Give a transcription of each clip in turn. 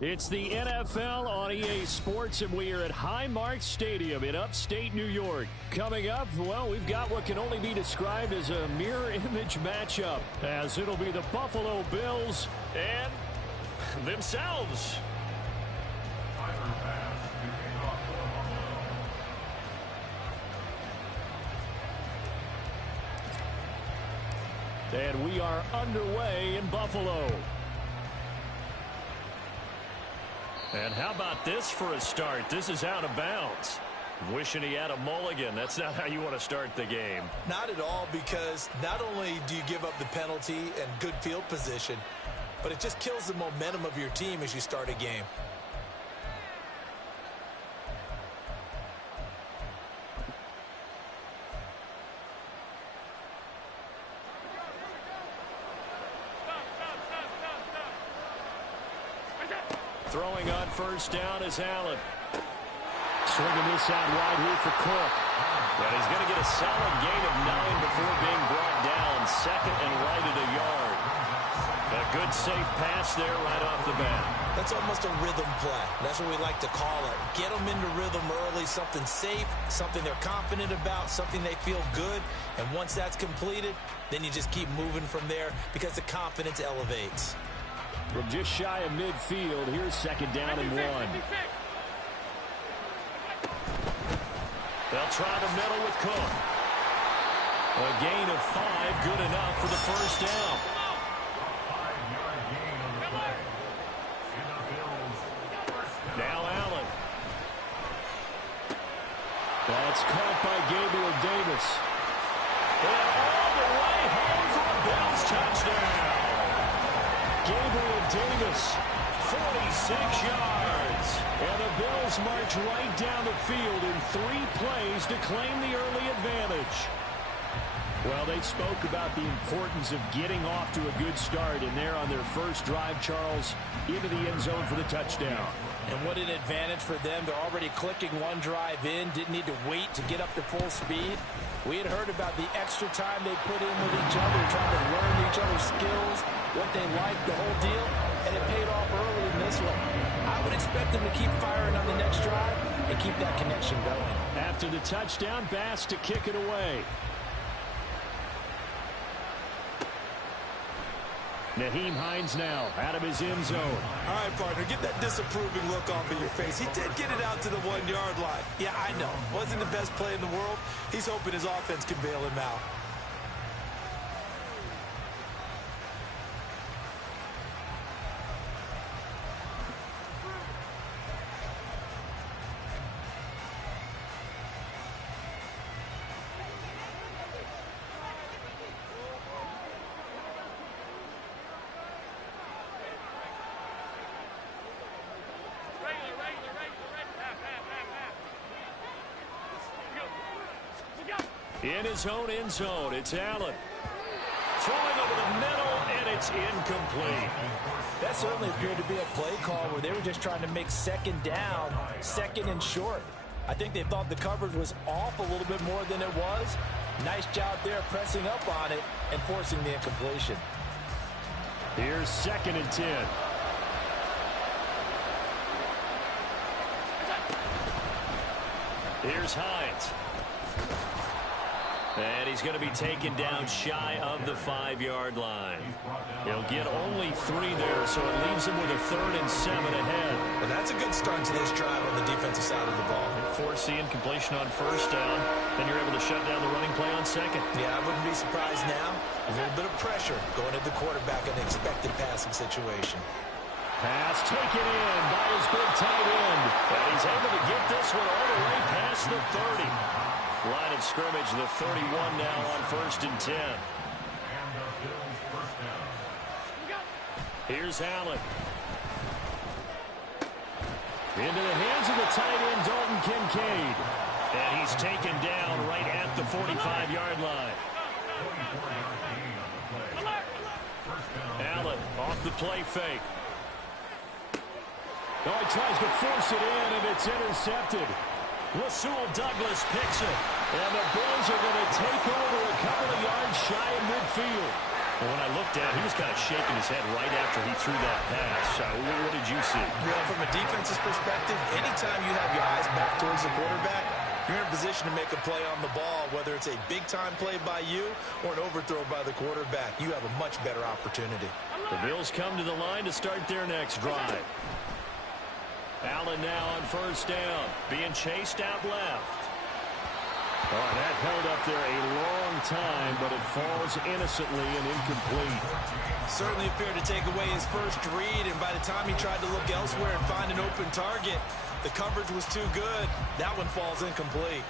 It's the NFL on EA Sports, and we are at Highmark Stadium in upstate New York. Coming up, well, we've got what can only be described as a mirror image matchup, as it'll be the Buffalo Bills and themselves. And we are underway in Buffalo. And how about this for a start? This is out of bounds. Wishing he had a mulligan. That's not how you want to start the game. Not at all, because not only do you give up the penalty and good field position, but it just kills the momentum of your team as you start a game. Throwing on first down is Allen. Swinging this out wide here for Cook. But he's going to get a solid gain of 9 before being brought down. Second and right at a yard. A good safe pass there right off the bat. That's almost a rhythm play. That's what we like to call it. Get them into rhythm early, something safe, something they're confident about, something they feel good. And once that's completed, then you just keep moving from there because the confidence elevates. From just shy of midfield, here's second down and 1. They'll try the middle with Cook. A gain of 5, good enough for the first down. Now Allen. That's caught by Gabriel Davis. And all the way home for a Bills touchdown. Gabriel Davis, 46 yards. And the Bills march right down the field in 3 plays to claim the early advantage. Well, they spoke about the importance of getting off to a good start, and they're on their first drive, Charles, into the end zone for the touchdown. And what an advantage for them. They're already clicking one drive in, didn't need to wait to get up to full speed. We had heard about the extra time they put in with each other, trying to learn each other's skills, what they liked, the whole deal, and it paid off early in this one. I would expect them to keep firing on the next drive and keep that connection going. After the touchdown, Bass to kick it away. Nyheim Hines now out of his end zone. All right, partner, get that disapproving look off of your face. He did get it out to the 1-yard line. Yeah, I know. Wasn't the best play in the world. He's hoping his offense can bail him out. In his own end zone, it's Allen. Throwing over the middle, and it's incomplete. That certainly appeared to be a play call where they were just trying to make second down, second and short. I think they thought the coverage was off a little bit more than it was. Nice job there pressing up on it and forcing the incompletion. Here's second and 10. Here's Hines. And he's going to be taken down shy of the 5-yard line. He'll get only 3 there, so it leaves him with a 3rd and 7 ahead. Well, that's a good start to this drive on the defensive side of the ball. Force the incompletion on first down. Then you're able to shut down the running play on second. Yeah, I wouldn't be surprised now. A little bit of pressure going at the quarterback in an expected passing situation. Pass taken in by his big tight end. And he's able to get this one all the way past the 30. Line of scrimmage, the 31 now on 1st and 10. Here's Allen. Into the hands of the tight end, Dalton Kincaid. And he's taken down right at the 45-yard line. Allen off the play fake. Oh, he tries to force it in, and it's intercepted. Rasul Douglas picks it. And the Bills are going to take over a couple of yards shy of midfield. Well, when I looked at it, he was kind of shaking his head right after he threw that pass. What did you see? Well, from a defense's perspective, anytime you have your eyes back towards the quarterback, you're in a position to make a play on the ball, whether it's a big-time play by you or an overthrow by the quarterback. You have a much better opportunity. The Bills come to the line to start their next drive. Allen now on first down, being chased out left. Oh, that held up there a long time, but it falls innocently and incomplete. Certainly appeared to take away his first read, and by the time he tried to look elsewhere and find an open target, the coverage was too good. That one falls incomplete.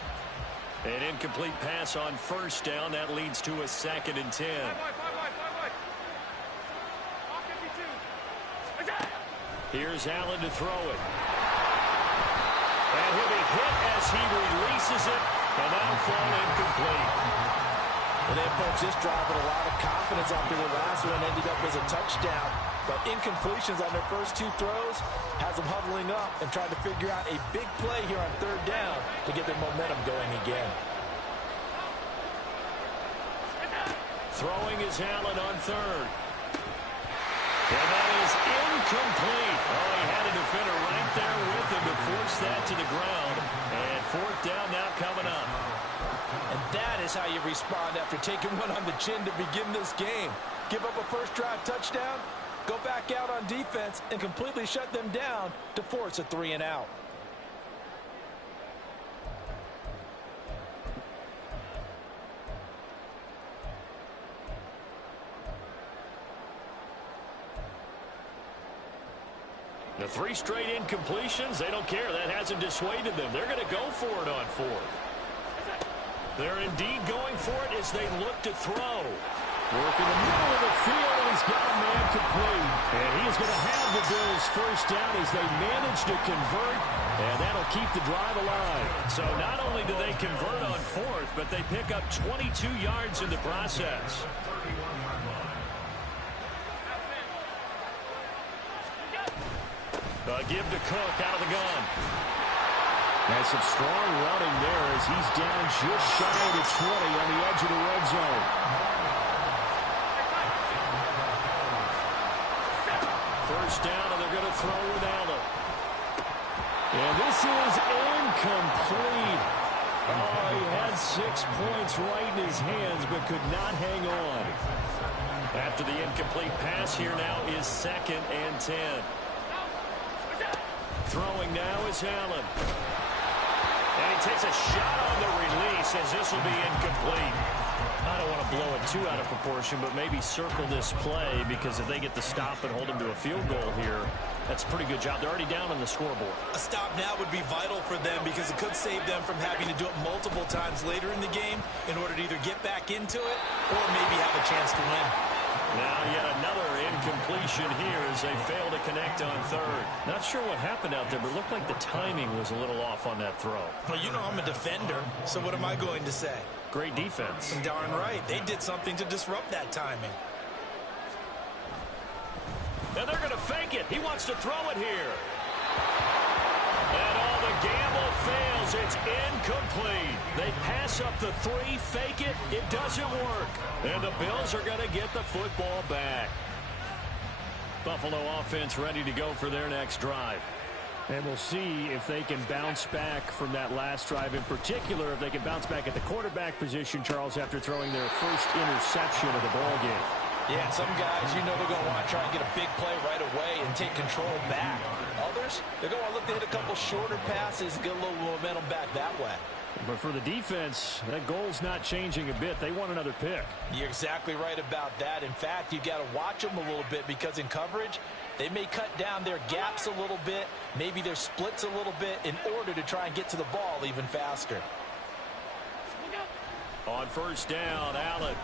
An incomplete pass on first down. That leads to a 2nd and 10. Here's Allen to throw it. And he'll be hit as he releases it, and that'll fall incomplete. Well, they approached this drive with a lot of confidence after the last one ended up as a touchdown. But incompletions on their first 2 throws has them huddling up and trying to figure out a big play here on 3rd down to get their momentum going again. Throwing is Allen on 3rd. And that is incomplete. Oh, he had a defender right there with him to force that to the ground. And 4th down now coming up. And that is how you respond after taking one on the chin to begin this game. Give up a first drive touchdown, go back out on defense, and completely shut them down to force a 3-and-out. The 3 straight incompletions, they don't care. That hasn't dissuaded them. They're going to go for it on 4th. They're indeed going for it as they look to throw. Working the middle of the field, and he's got a man complete. And he is going to have the Bills first down as they manage to convert, and that'll keep the drive alive. So not only do they convert on 4th, but they pick up 22 yards in the process. Give to Cook out of the gun. Has some strong running there as he's down just shy of the 20 on the edge of the red zone. First down, and they're going to throw with Allen. And this is incomplete. Oh, he had 6 points right in his hands, but could not hang on. After the incomplete pass, here now is 2nd and 10. Throwing now is Allen. And he takes a shot on the release as this will be incomplete. I don't want to blow it too out of proportion, but maybe circle this play because if they get the stop and hold him to a field goal here, that's a pretty good job. They're already down on the scoreboard. A stop now would be vital for them because it could save them from having to do it multiple times later in the game in order to either get back into it or maybe have a chance to win. Now yet another incompletion here as they fail to connect on 3rd. Not sure what happened out there, but it looked like the timing was a little off on that throw. Well, you know I'm a defender, so what am I going to say? Great defense. Darn right. They did something to disrupt that timing. And they're going to fake it. He wants to throw it here. And all the gamble fails. It's incomplete. They pass up the 3, fake it. It doesn't work. And the Bills are going to get the football back. Buffalo offense ready to go for their next drive. And we'll see if they can bounce back from that last drive. In particular, if they can bounce back at the quarterback position, Charles, after throwing their first interception of the ball game. Yeah, some guys, you know they're going to want to try and get a big play right away and take control back. Others, they're going to want to look to hit a couple shorter passes, get a little momentum back that way. But for the defense, that goal's not changing a bit. They want another pick. You're exactly right about that. In fact, you've got to watch them a little bit because in coverage, they may cut down their gaps a little bit, maybe their splits a little bit in order to try and get to the ball even faster. On first down, Allen.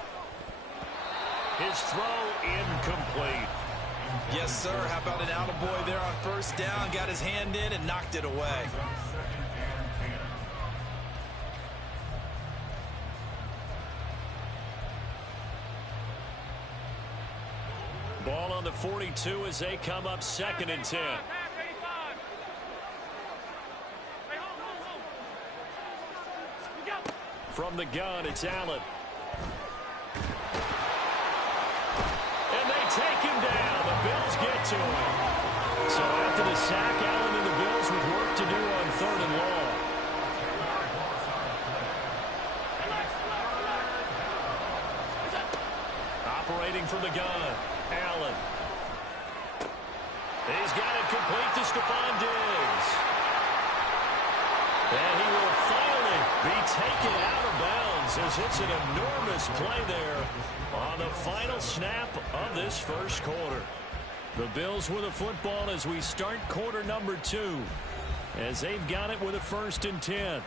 His throw incomplete. Yes, sir. How about an attaboy there on first down? Got his hand in and knocked it away. Ball on the 42 as they come up 2nd and 10. From the gun, it's Allen. take him down. The Bills get to him. So after the sack, Allen and the Bills with work to do on 3rd and long. Operating from the gun, Allen. He's got it complete to Stephon Diggs. And he will finally be taken out of bounds as it's an enormous play there on the final snap of this first quarter. The Bills with a football as we start quarter number 2, as they've got it with a 1st and 10.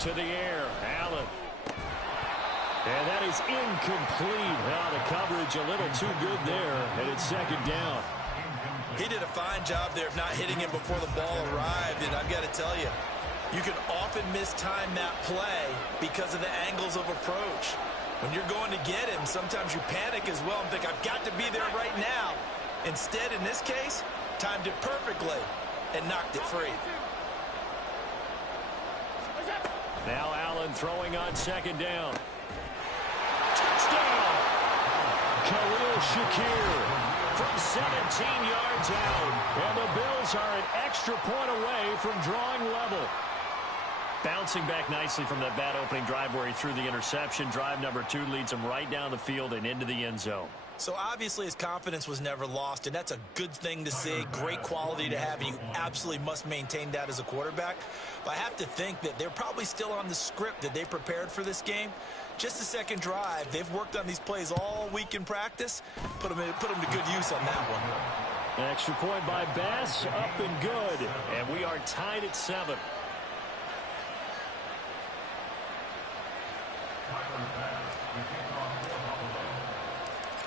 To the air, Allen. And that is incomplete. The coverage a little too good there, and it's 2nd down. He did a fine job there of not hitting him before the ball arrived, and I've got to tell you, you can often mistime that play because of the angles of approach. When you're going to get him, sometimes you panic as well and think, I've got to be there right now. Instead, in this case, timed it perfectly and knocked it free. Now Allen throwing on 2nd down. Touchdown! Khalil Shakir from 17 yards out. And the Bills are an extra point away from drawing level. Bouncing back nicely from that bad opening drive where he threw the interception. Drive number 2 leads him right down the field and into the end zone. So obviously his confidence was never lost, and that's a good thing to see. Great quality to have, and you absolutely must maintain that as a quarterback. But I have to think that they're probably still on the script that they prepared for this game. Just the second drive. They've worked on these plays all week in practice. Put them to good use on that one. An extra point by Bass, up and good. And we are tied at 7.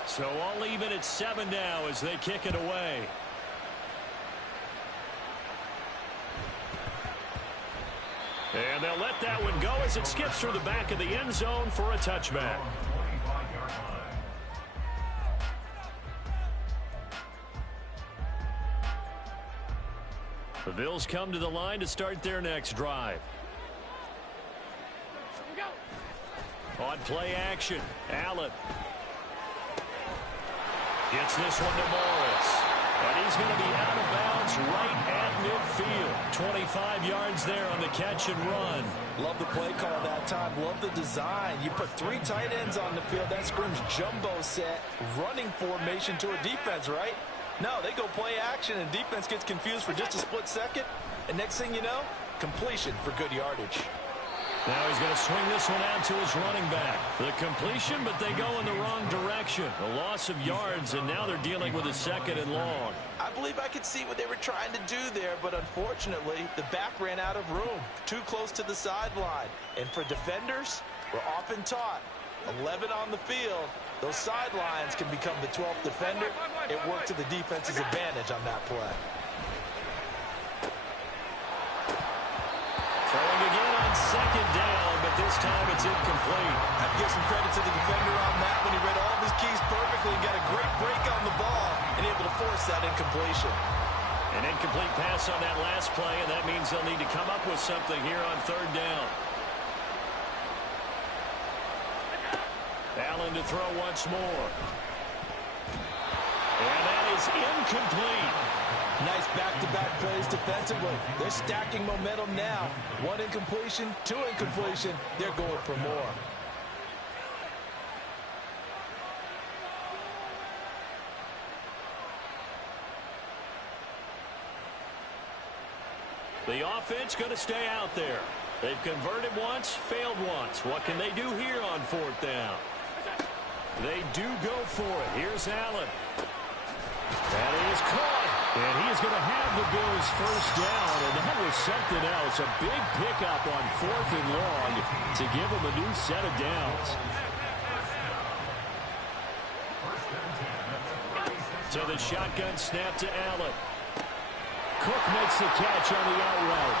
So all even at 7 now as they kick it away. And they'll let that one go as it skips through the back of the end zone for a touchback. The Bills come to the line to start their next drive. On play action, Allen. Gets this one to Morris. And he's going to be out of bounds right at midfield. 25 yards there on the catch and run. Love the play call that time. Love the design. You put 3 tight ends on the field. That screams jumbo set, running formation to a defense, right? No, they go play action, and defense gets confused for just a split second. And next thing you know, completion for good yardage. Now he's going to swing this one out to his running back. The completion, but they go in the wrong direction. A loss of yards, and now they're dealing with a 2nd and long. I believe I could see what they were trying to do there, but unfortunately, the back ran out of room. Too close to the sideline. And for defenders, we're often taught, 11 on the field, those sidelines can become the 12th defender. It worked to the defense's advantage on that play. Throwing again on 2nd down, but this time it's incomplete. I have to give some credit to the defender on that when he read all of his keys perfectly and got a great break on the ball and able to force that incompletion. An incomplete pass on that last play, and that means they'll need to come up with something here on 3rd down. Allen to throw once more. And that is incomplete. Nice back-to-back plays defensively. They're stacking momentum now. 1 incompletion, 2 incompletion. They're going for more. The offense going to stay out there. They've converted once, failed once. What can they do here on 4th down? They do go for it. Here's Allen. That is caught. And he is going to have the Bills' 1st down. And that was something else. A big pickup on 4th and long to give them a new set of downs. So the shotgun snap to Allen. Cook makes the catch on the out route.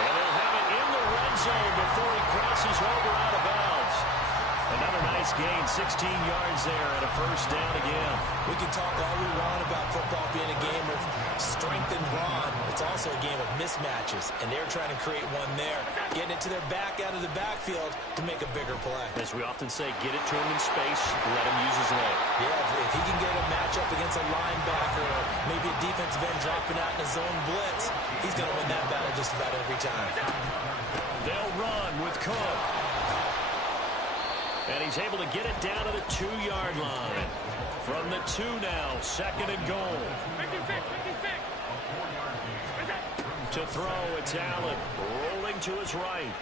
And they'll have it in the red zone before he crosses over out of bounds. Another nice gain, 16 yards there and a first down again. We can talk all we want about football being a game of strength and brawn. It's also a game of mismatches, and they're trying to create one there, getting it to their back out of the backfield to make a bigger play. As we often say, get it to him in space, let him use his leg. Yeah, if he can get a matchup against a linebacker or maybe a defensive end dropping out in a zone blitz, he's going to win that battle just about every time. They'll run with Cook. And he's able to get it down to the 2-yard line. From the 2 now, second and goal. To throw, it's Allen, rolling to his right.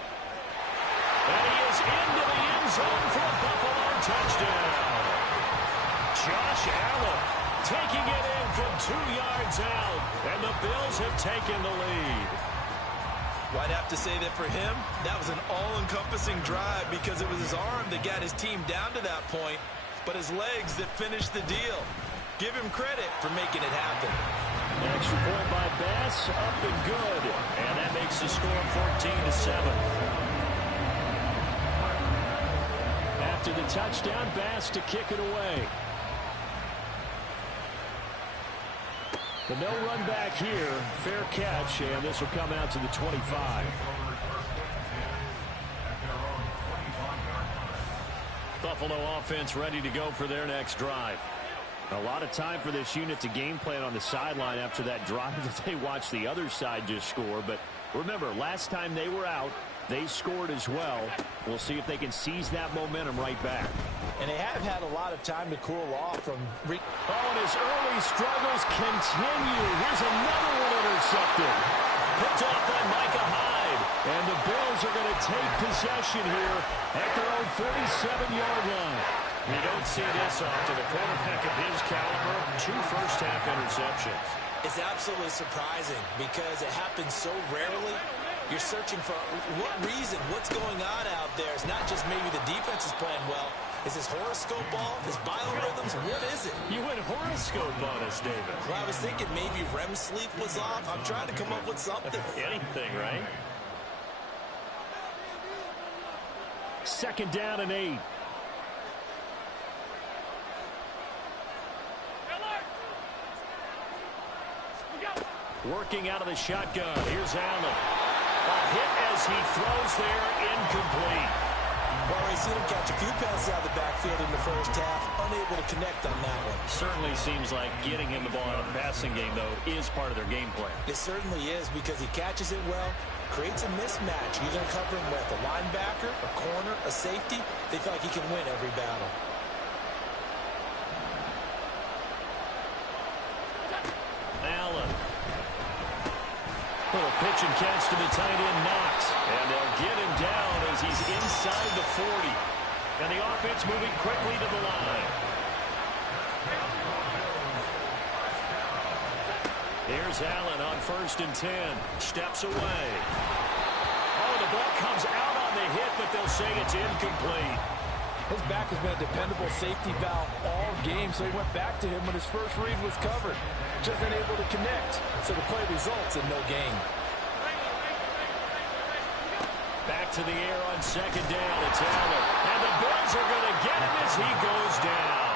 And he is into the end zone for a Buffalo touchdown. Josh Allen taking it in from 2 yards out, and the Bills have taken the lead. Well, I'd have to say that for him, that was an all-encompassing drive because it was his arm that got his team down to that point, but his legs that finished the deal. Give him credit for making it happen. Extra point by Bass, up and good. And that makes the score 14-7. After the touchdown, Bass to kick it away. The no run back here, fair catch, and this will come out to the 25. Buffalo offense ready to go for their next drive. A lot of time for this unit to game plan on the sideline after that drive that they watched the other side just score. But remember, last time they were out, they scored as well. We'll see if they can seize that momentum right back. And they have had a lot of time to cool off from... and his early struggles continue. Here's another one intercepted. Picked off by Micah Hyde. And the Bills are going to take possession here at their own 47-yard line. You don't see this often. A quarterback of his caliber, 2 first-half interceptions. It's absolutely surprising because it happens so rarely. You're searching for what reason, what's going on out there. It's not just maybe the defense is playing well. Is his horoscope off? His biorhythms? What is it? You went horoscope on us, David. Well, I was thinking maybe REM sleep was off. I'm trying to come up with something. Anything, right? Second down and 8. Working out of the shotgun. Here's Allen. A hit as he throws there, incomplete. Well, we've seen him catch a few passes out of the backfield in the first half, unable to connect on that one. Certainly seems like getting him the ball out of the passing game, though, is part of their game plan. It certainly is because he catches it well, creates a mismatch. You're going to cover him with a linebacker, a corner, a safety. They feel like he can win every battle. Allen. Little pitch and catch to the tight end, Knox. And they'll get him down as he's inside the 40. And the offense moving quickly to the line. Here's Allen on 1st and 10. Steps away. Oh, the ball comes out on the hit, but they'll say it's incomplete. His back has been a dependable safety valve all game, so he went back to him when his first read was covered. Just unable to connect, so the play results in no gain. Back to the air on 2nd down. It's Allen. And the Bills are going to get him as he goes down.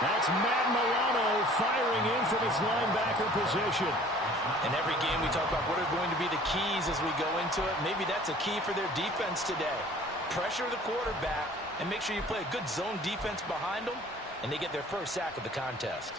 That's Matt Milano firing in from his linebacker position. In every game we talk about what are going to be the keys as we go into it. Maybe that's a key for their defense today. Pressure the quarterback and make sure you play a good zone defense behind them, and they get their first sack of the contest.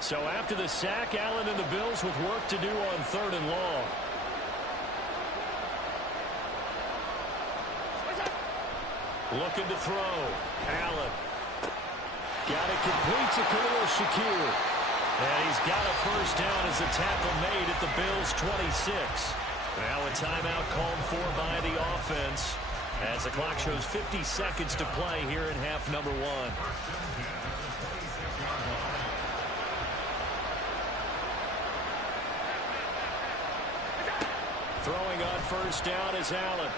So after the sack, Allen and the Bills with work to do on 3rd and long. Looking to throw. Allen. Got it complete to Khalil Shakir. And he's got a first down as a tackle made at the Bills' 26. Now a timeout called for by the offense as the clock shows 50 seconds to play here in half number 1. Throwing on 1st down is Allen.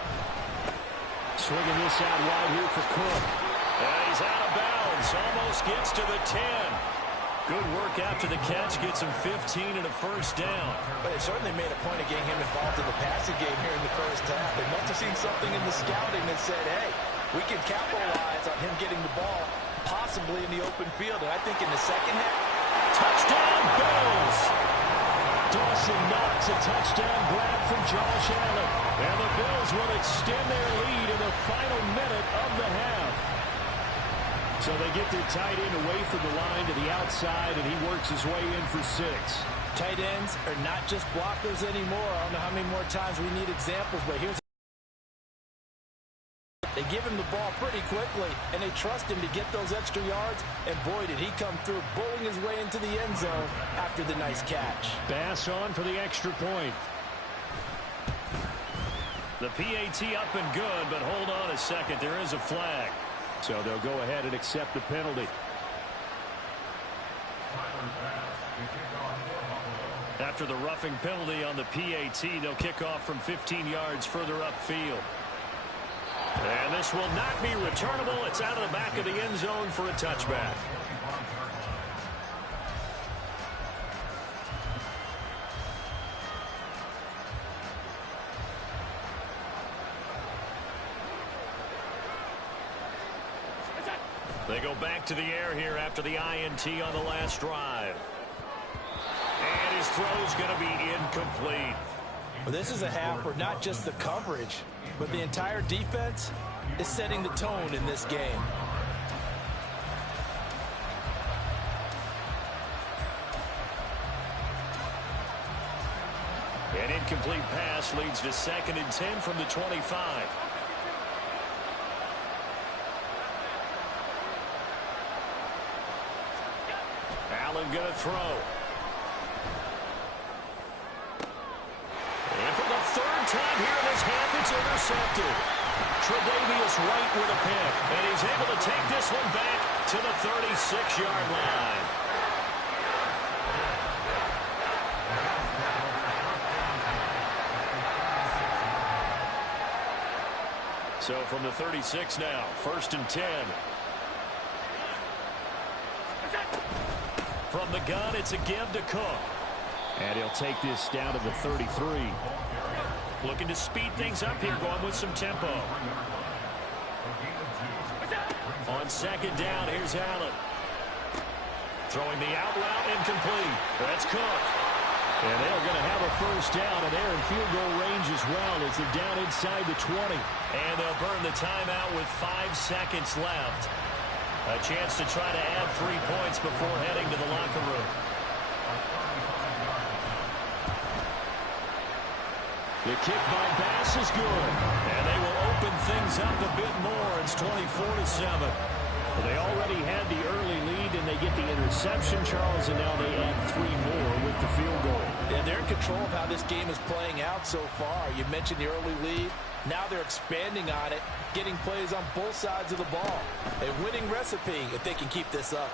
Swinging this out wide here for Cook. And he's out of bounds. Almost gets to the 10. Good work after the catch. Gets him 15 and a first down. But they certainly made a point of getting him involved in the passing game here in the first half. They must have seen something in the scouting that said, hey, we can capitalize on him getting the ball possibly in the open field. And I think in the second half, touchdown Bills! Dawson Knox, a touchdown grab from Josh Allen. And the Bills will extend their lead in the final minute of the half. So they get their tight end away from the line to the outside, and he works his way in for 6. Tight ends are not just blockers anymore. I don't know how many more times we need examples, but here's they give him the ball pretty quickly, and they trust him to get those extra yards, and boy, did he come through, bowling his way into the end zone after the nice catch. Bass on for the extra point. The PAT up and good, but hold on a second. There is a flag. So they'll go ahead and accept the penalty. After the roughing penalty on the PAT, they'll kick off from 15 yards further upfield. And this will not be returnable. It's out of the back of the end zone for a touchback. They go back to the air here after the INT on the last drive. And his throw's going to be incomplete. Well, this is a half where not just the coverage, but the entire defense is setting the tone in this game. An incomplete pass leads to 2nd and 10 from the 25. Allen going to throw. And for the 3rd time here in this half, it's intercepted. Tre'Davious White with a pick. And he's able to take this one back to the 36-yard line. So from the 36 now, 1st and 10. From the gun, it's a give to Cook. And he'll take this down to the 33. Looking to speed things up here, going with some tempo. On 2nd down, here's Allen. Throwing the out route, incomplete. That's Cook. And they're going to have a first down, and they're in field goal range as well as they're down inside the 20. And they'll burn the timeout with 5 seconds left. A chance to try to add 3 points before heading to the locker room. The kick by Bass is good. And they will open things up a bit more. It's 24-7. Well, they already had the early lead, and they get the interception, Charles, and now they add 3 more with the field goal. Yeah, they're in control of how this game is playing out so far. You mentioned the early lead. Now they're expanding on it, getting plays on both sides of the ball. A winning recipe if they can keep this up.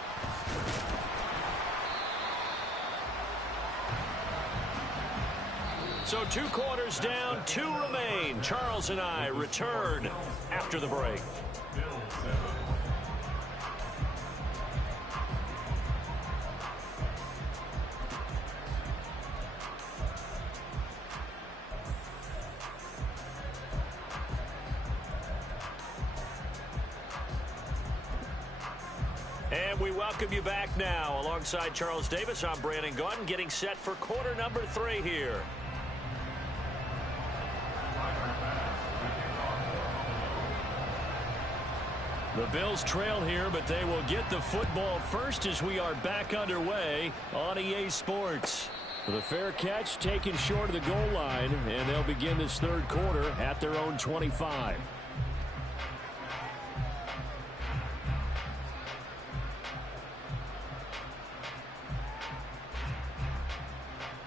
So 2 quarters down, 2 remain. Charles and I return after the break. And we welcome you back now. Alongside Charles Davis, I'm Brandon Gaudin, getting set for quarter number 3 here. The Bills trail here, but they will get the football first as we are back underway on EA Sports. The fair catch taken short of the goal line, and they'll begin this 3rd quarter at their own 25.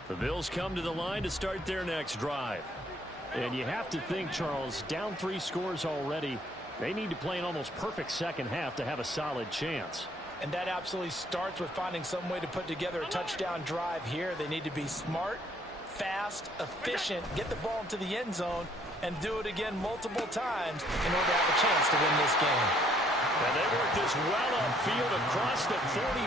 The Bills come to the line to start their next drive. And you have to think, Charles, down 3 scores already. They need to play an almost perfect second half to have a solid chance. And that absolutely starts with finding some way to put together a touchdown drive here. They need to be smart, fast, efficient, get the ball into the end zone, and do it again multiple times in order to have a chance to win this game. And they work this well upfield across the 45.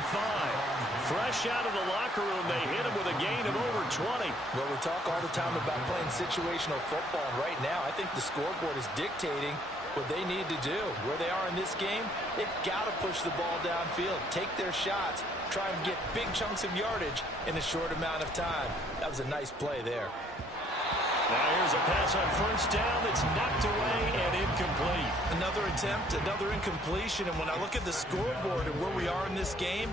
Fresh out of the locker room, they hit him with a gain of over 20. Well, we talk all the time about playing situational football, and right now I think the scoreboard is dictating what they need to do. Where they are in this game, they've got to push the ball downfield, take their shots, try and get big chunks of yardage in a short amount of time. That was a nice play there. Now here's a pass on first down that's knocked away and incomplete. Another attempt, another incompletion, and when I look at the scoreboard and where we are in this game,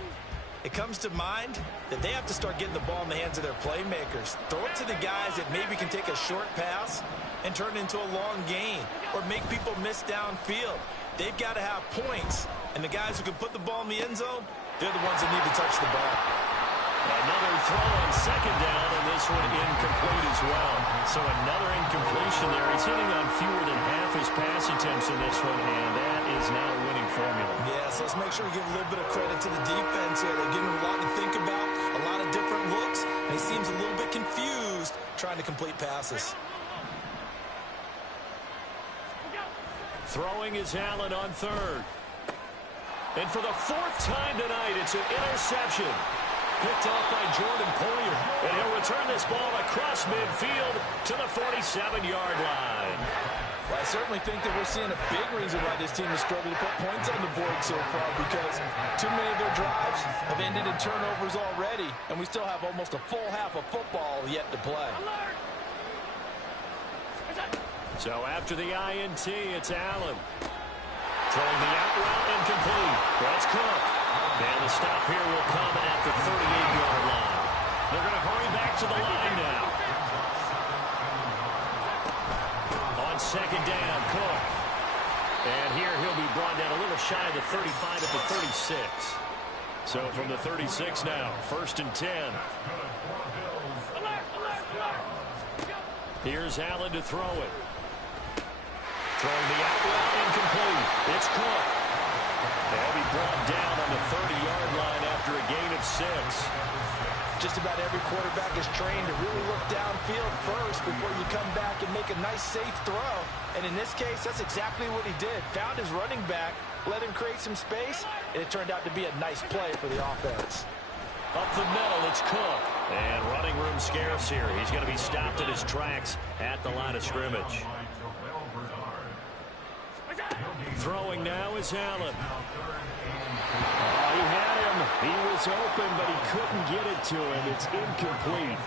it comes to mind that they have to start getting the ball in the hands of their playmakers. Throw it to the guys that maybe can take a short pass and turn it into a long gain or make people miss downfield. They've got to have points, and the guys who can put the ball in the end zone, they're the ones that need to touch the ball. Another throw on second down, and this one incomplete as well. So another incompletion there. He's hitting on fewer than half his pass attempts in this one, and that is now a winning formula. Yeah, so let's make sure we give a little bit of credit to the defense here. They're giving him a lot to think about, a lot of different looks, and he seems a little bit confused trying to complete passes. Throwing is Allen on third. And for the fourth time tonight, it's an interception. Picked off by Jordan Poyer. And he'll return this ball across midfield to the 47-yard line. Well, I certainly think that we're seeing a big reason why this team is struggling to put points on the board so far, because too many of their drives have ended in turnovers already, and we still have almost a full half of football yet to play. So after the INT, it's Allen. Throwing the out route incomplete. That's Cook. And the stop here will come at the 38-yard line. They're going to hurry back to the line now. On second down, Cook. And here he'll be brought down a little shy of the 35 at the 36. So from the 36 now, 1st and 10. Here's Allen to throw it. Throwing the out route incomplete. It's Cook. They'll be brought down on the 30-yard line after a gain of 6. Just about every quarterback is trained to really look downfield first before you come back and make a nice, safe throw. And in this case, that's exactly what he did. Found his running back, let him create some space, and it turned out to be a nice play for the offense. Up the middle, it's Cook. And running room scarce here. He's going to be stopped in his tracks at the line of scrimmage. Throwing now is Allen. He had him. He was open, but he couldn't get it to him. It's incomplete.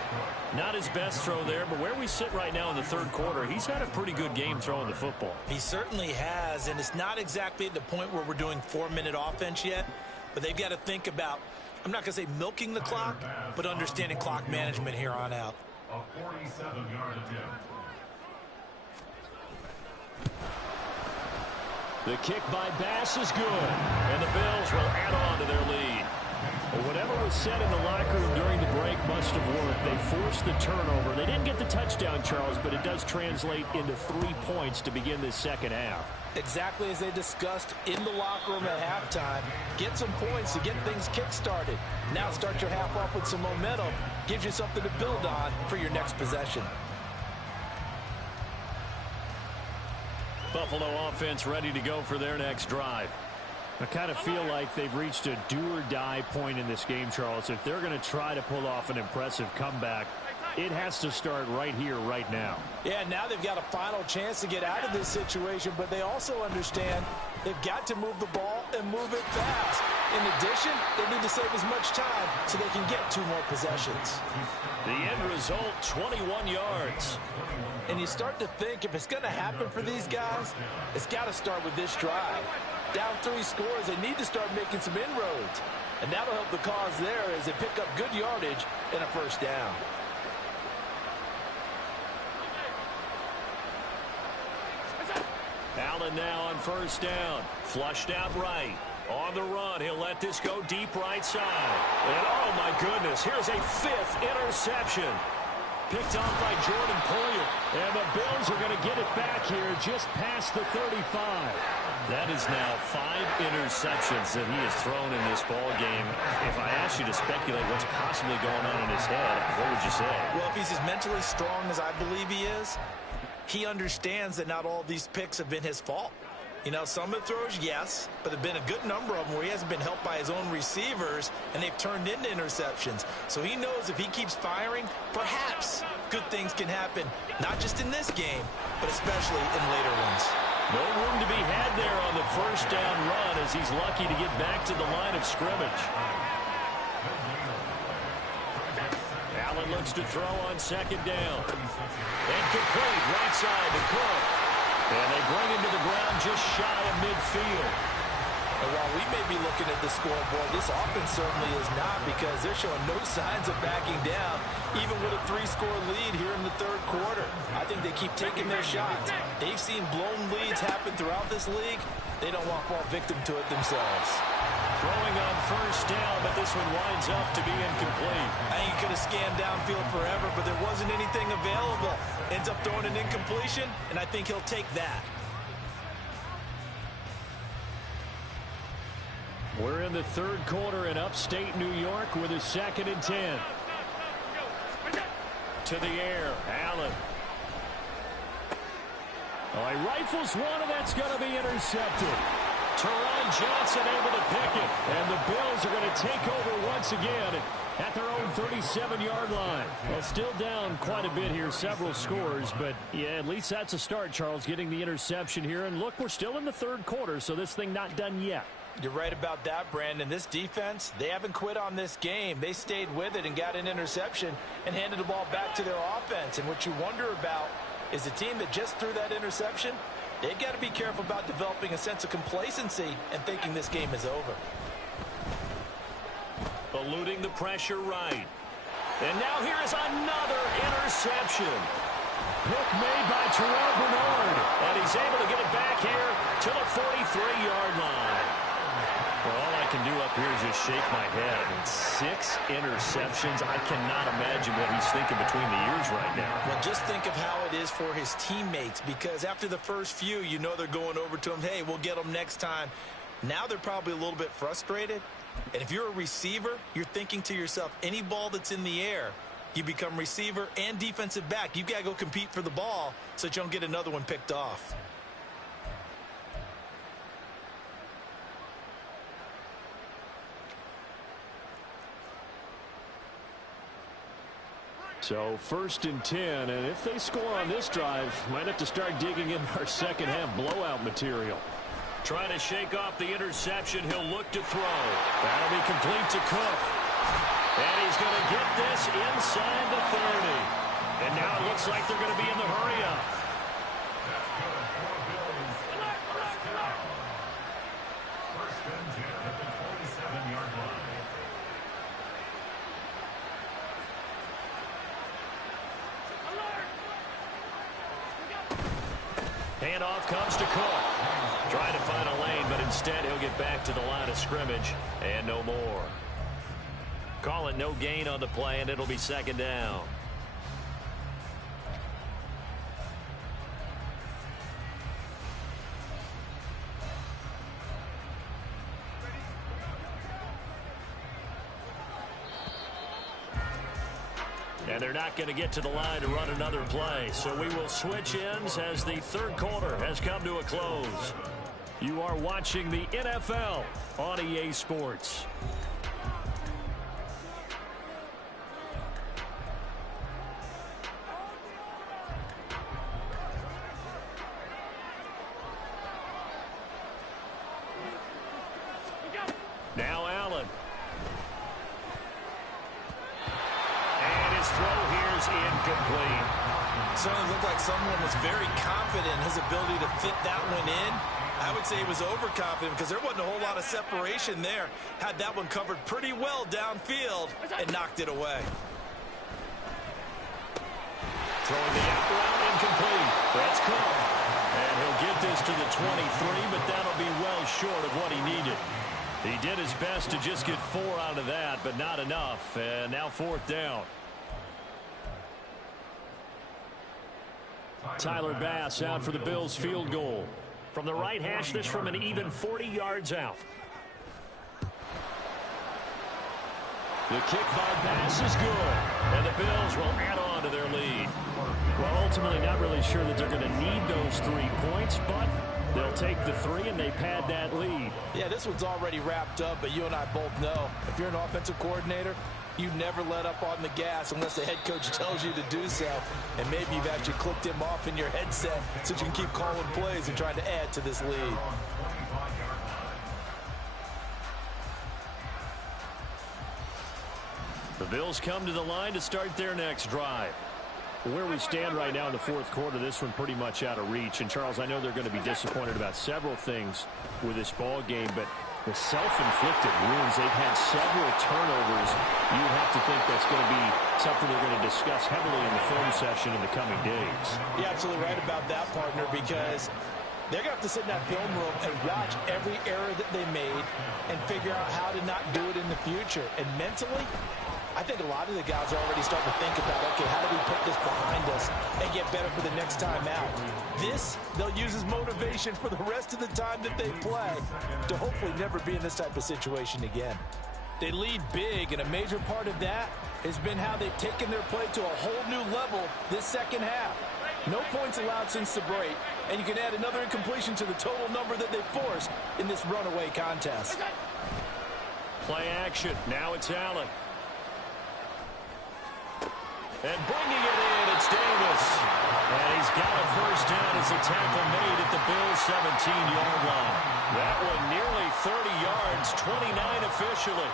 Not his best throw there, but where we sit right now in the third quarter, he's had a pretty good game throwing the football. He certainly has, and it's not exactly at the point where we're doing 4-minute offense yet, but they've got to think about, I'm not going to say milking the clock, but understanding clock management here on out. A 47-yard attempt. The kick by Bass is good, and the Bills will add on to their lead. Well, whatever was said in the locker room during the break must have worked. They forced the turnover. They didn't get the touchdown, Charles, but it does translate into 3 points to begin this second half. Exactly as they discussed in the locker room at halftime. Get some points to get things kick-started. Now start your half off with some momentum. Gives you something to build on for your next possession. Buffalo offense ready to go for their next drive. I kind of feel like they've reached a do-or-die point in this game, Charles. If they're going to try to pull off an impressive comeback, it has to start right here, right now. Yeah, now they've got a final chance to get out of this situation, but they also understand they've got to move the ball and move it fast. In addition, they need to save as much time so they can get 2 more possessions. The end result, 21 yards. And you start to think if it's going to happen for these guys, it's got to start with this drive. Down 3 scores, they need to start making some inroads. And that'll help the cause there as they pick up good yardage and a first down. Allen now on first down. Flushed out right. On the run, he'll let this go deep right side. And oh my goodness, here's a 5th interception. Picked off by Jordan Poyer. And the Bills are going to get it back here just past the 35. That is now 5 interceptions that he has thrown in this ball game. If I asked you to speculate what's possibly going on in his head, what would you say? Well, if he's as mentally strong as I believe he is, he understands that not all these picks have been his fault. You know, some of the throws, yes, but there have been a good number of them where he hasn't been helped by his own receivers, and they've turned into interceptions. So he knows if he keeps firing, perhaps good things can happen, not just in this game, but especially in later ones. No room to be had there on the first down run as he's lucky to get back to the line of scrimmage. Allen looks to throw on second down. And complete right side to Cook. And they bring him to the ground just shy of midfield. And while we may be looking at the scoreboard, this offense certainly is not, because they're showing no signs of backing down, even with a 3-score lead here in the third quarter. I think they keep taking their shots. They've seen blown leads happen throughout this league. They don't want to fall victim to it themselves. Throwing on first down, but this one winds up to be incomplete. I think he could have scanned downfield forever, but there wasn't anything available. Ends up throwing an incompletion, and I think he'll take that. We're in the third quarter in upstate New York with a 2nd and 10. To the air, Allen. Oh, he rifles one, and that's going to be intercepted. Teron Johnson able to pick it, and the Bills are going to take over once again at their own 37-yard line. Well, still down quite a bit here, several scores, but yeah, at least that's a start, Charles, getting the interception here. And look, we're still in the third quarter, so this thing not done yet. You're right about that, Brandon. This defense, they haven't quit on this game. They stayed with it and got an interception and handed the ball back to their offense. And what you wonder about is the team that just threw that interception, they've got to be careful about developing a sense of complacency and thinking this game is over. Eluding the pressure right. And now here is another interception. Pick made by Terrell Bernard. And he's able to get it back here to the 43-yard line. Well, all I can do up here is just shake my head. I mean, 6 interceptions. I cannot imagine what he's thinking between the ears right now. Well, just think of how it is for his teammates, because after the first few, you know they're going over to him, hey, we'll get them next time. Now they're probably a little bit frustrated. And if you're a receiver, you're thinking to yourself, any ball that's in the air, you become receiver and defensive back. You've got to go compete for the ball so that you don't get another one picked off. So 1st and 10, and if they score on this drive, might have to start digging in our second half blowout material. Trying to shake off the interception, he'll look to throw. That'll be complete to Cook. And he's going to get this inside the 30. And now it looks like they're going to be in the hurry-up. First and 10 at the 47-yard line. Handoff comes to Cook. Trying to find a lane, but instead he'll get back to the line of scrimmage and no more. Call it no gain on the play, and it'll be 2nd down. And they're not going to get to the line to run another play. So we will switch ends as the third quarter has come to a close. You are watching the NFL on EA Sports. Now Allen. And his throw here is incomplete. Certainly looked like someone was very confident in his ability to fit that one in. I would say he was overconfident because there wasn't a whole lot of separation there. Had that one covered pretty well downfield and knocked it away. Throwing the out route, incomplete. That's Cook. And he'll get this to the 23, but that'll be well short of what he needed. He did his best to just get 4 out of that, but not enough. And now 4th down. Tyler Bass out for the Bills field goal. From the right hash, this from an even 40 yards out. The kick by Bass is good. And the Bills will add on to their lead. Well, ultimately not really sure that they're going to need those 3 points, but They'll take the 3, and they pad that lead. Yeah, this one's already wrapped up, but you and I both know if you're an offensive coordinator, you never let up on the gas unless the head coach tells you to do so. And maybe you've actually clicked him off in your headset so you can keep calling plays and trying to add to this lead. The Bills come to the line to start their next drive. Where we stand right now in the fourth quarter, this one pretty much out of reach. And, Charles, I know they're going to be disappointed about several things with this ball game, but the self-inflicted wounds, they've had several turnovers. You would have to think that's going to be something they're going to discuss heavily in the film session in the coming days. You're absolutely right about that, partner, because they're going to have to sit in that film room and watch every error that they made and figure out how to not do it in the future. And mentally, I think a lot of the guys are already starting to think about, okay, how do we put this behind us and get better for the next time out? This, they'll use as motivation for the rest of the time that they play to hopefully never be in this type of situation again. They lead big, and a major part of that has been how they've taken their play to a whole new level this second half. No points allowed since the break, and you can add another incompletion to the total number that they forced in this runaway contest. Play action. Now it's Allen. And bringing it in, it's Davis. And he's got a first down as the tackle made at the Bills' 17-yard line. That one nearly 30 yards, 29 officially.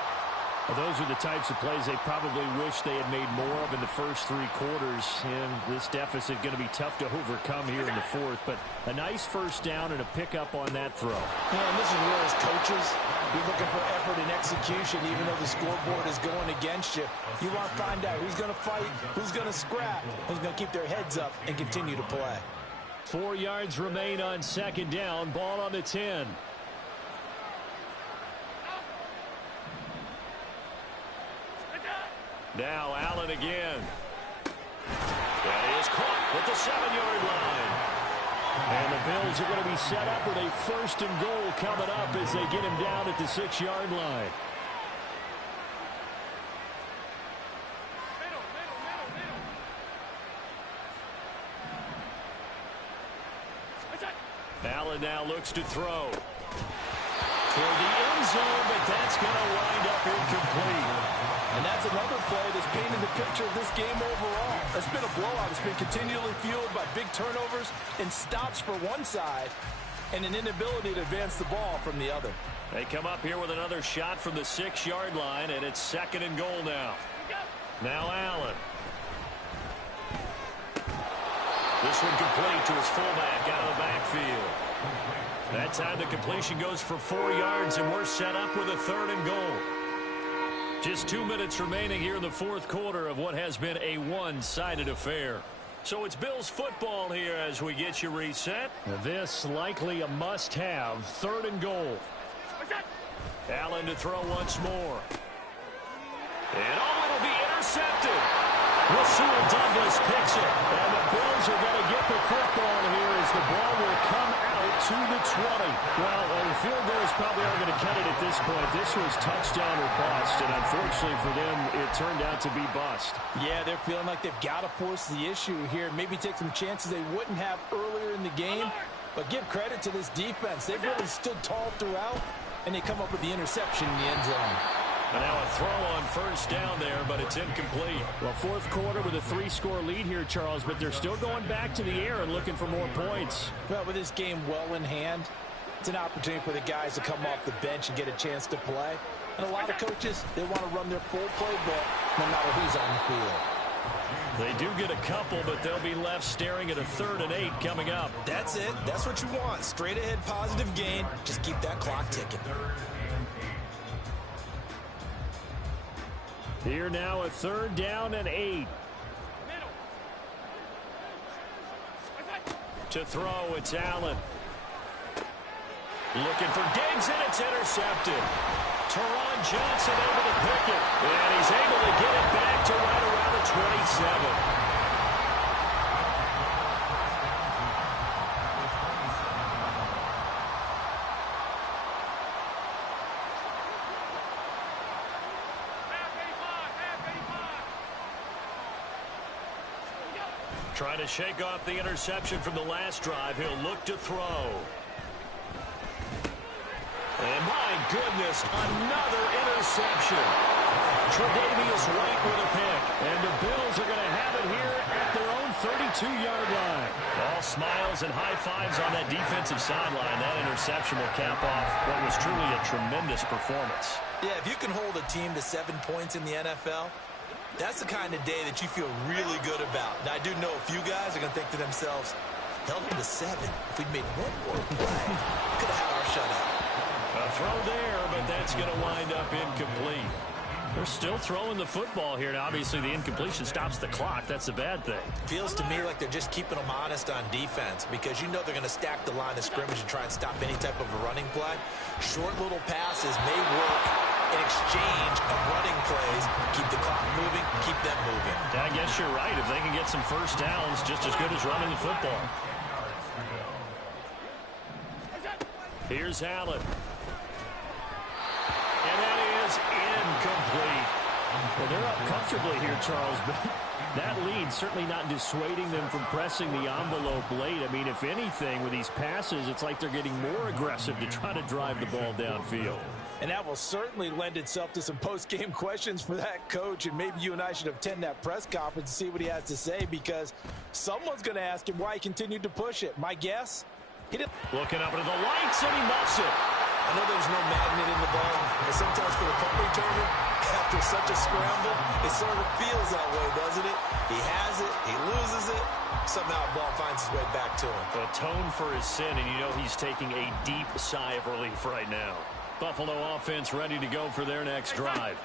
Well, those are the types of plays they probably wish they had made more of in the first 3 quarters. And this deficit going to be tough to overcome here in the fourth. But a nice first down and a pickup on that throw. Yeah, and this is where, as coaches, you're looking for effort and execution, even though the scoreboard is going against you. You want to find out who's going to fight, who's going to scrap, who's going to keep their heads up and continue to play. 4 yards remain on second down. Ball on the 10. Now Allen again. That is caught at the 7-yard line. And the Bills are going to be set up with a first and goal coming up as they get him down at the 6-yard line. Allen now looks to throw toward the end zone, but that's going to wind up incomplete. And that's another play that's painted the picture of this game overall. It's been a blowout. It's been continually fueled by big turnovers and stops for one side and an inability to advance the ball from the other. They come up here with another shot from the 6-yard line, and it's second and goal now. Now Allen. This one complete to his fullback out of the backfield. That time the completion goes for 4 yards, and we're set up with a third and goal. Just 2 minutes remaining here in the fourth quarter of what has been a one-sided affair. So it's Bills football here as we get you reset. This likely a must-have, third and goal. Allen to throw once more. And it'll be intercepted. Rasul Douglas picks it. And the Bills are going to get the football here as the ball will come out to the 20. Well, the field goals probably aren't going to cut it at this point. This was touchdown or bust, and unfortunately for them, it turned out to be bust. Yeah, they're feeling like they've got to force the issue here. Maybe take some chances they wouldn't have earlier in the game. But give credit to this defense. They've really stood tall throughout, and they come up with the interception in the end zone. And now a throw on first down there, but it's incomplete. Well, fourth quarter with a 3-score lead here, Charles, but they're still going back to the air and looking for more points. Well, with this game well in hand, it's an opportunity for the guys to come off the bench and get a chance to play. And a lot of coaches, they want to run their full playbook no matter who's on the field. They do get a couple, but they'll be left staring at a 3rd and 8 coming up. That's it. That's what you want. Straight ahead positive gain. Just keep that clock ticking. Here now a 3rd down and 8. To throw, it's Allen. Looking for Diggs, and it's intercepted. Teron Johnson able to pick it. And he's able to get it back to right around the 27. Trying to shake off the interception from the last drive. He'll look to throw. goodness, another interception. Tre'Davious White with a pick. And the Bills are going to have it here at their own 32-yard line. All smiles and high fives on that defensive sideline. That interception will cap off what was truly a tremendous performance. Yeah, if you can hold a team to 7 points in the NFL, that's the kind of day that you feel really good about. Now, I do know a few guys are going to think to themselves, held them to 7. If we'd made one more play, could have had our shutout. A throw there, but that's going to wind up incomplete. They're still throwing the football here. Now, obviously, the incompletion stops the clock. That's a bad thing. Feels to me like they're just keeping them honest on defense because you know they're going to stack the line of scrimmage and try and stop any type of a running play. Short little passes may work in exchange of running plays. Keep the clock moving, keep them moving. I guess you're right. If they can get some first downs, just as good as running the football. Here's Allen. And that is incomplete. Well, they're up comfortably here, Charles, but that lead certainly not dissuading them from pressing the envelope late. I mean, if anything, with these passes, it's like they're getting more aggressive to try to drive the ball downfield. And that will certainly lend itself to some post-game questions for that coach, and maybe you and I should attend that press conference and see what he has to say, because someone's going to ask him why he continued to push it. My guess? He didn't. Looking up into the lights, and he muffs it. I know there's no magnet in the ball, and sometimes for the punt returner, after such a scramble, it sort of feels that way, doesn't it? He has it, he loses it, somehow the ball finds its way back to him. Atone for his sin, and you know he's taking a deep sigh of relief right now. Buffalo offense ready to go for their next drive.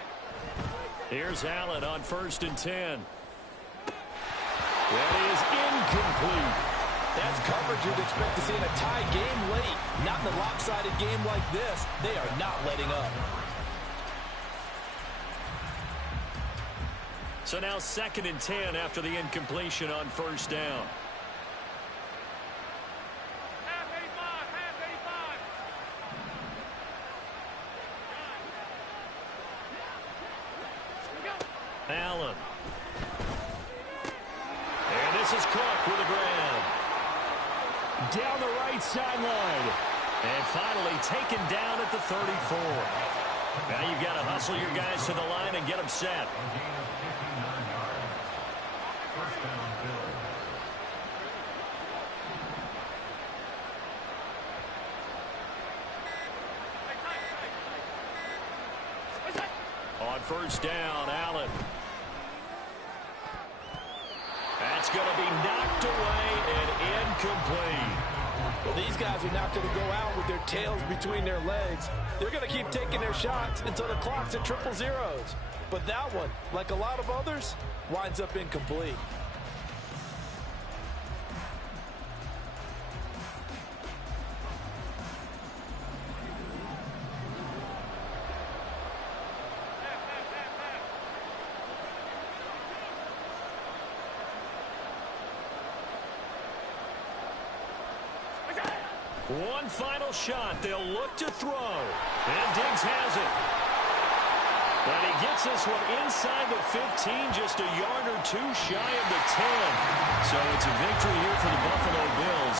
Here's Allen on 1st and 10. That is incomplete. That's coverage you'd expect to see in a tie game late. Not in a lopsided game like this. They are not letting up. So now 2nd and 10 after the incompletion on 1st down. Allen. And this is Cook with a grab. Down the right sideline. And finally taken down at the 34. Now you've got to hustle your guys to the line and get them set. On 1st down, Allen. That's going to be knocked away and incomplete. Well, these guys are not going to go out with their tails between their legs. They're going to keep taking their shots until the clock's at 000. But that one, like a lot of others, winds up incomplete. One final shot. They'll look to throw. And Diggs has it. But he gets this one inside the 15, just a yard or two shy of the 10. So it's a victory here for the Buffalo Bills.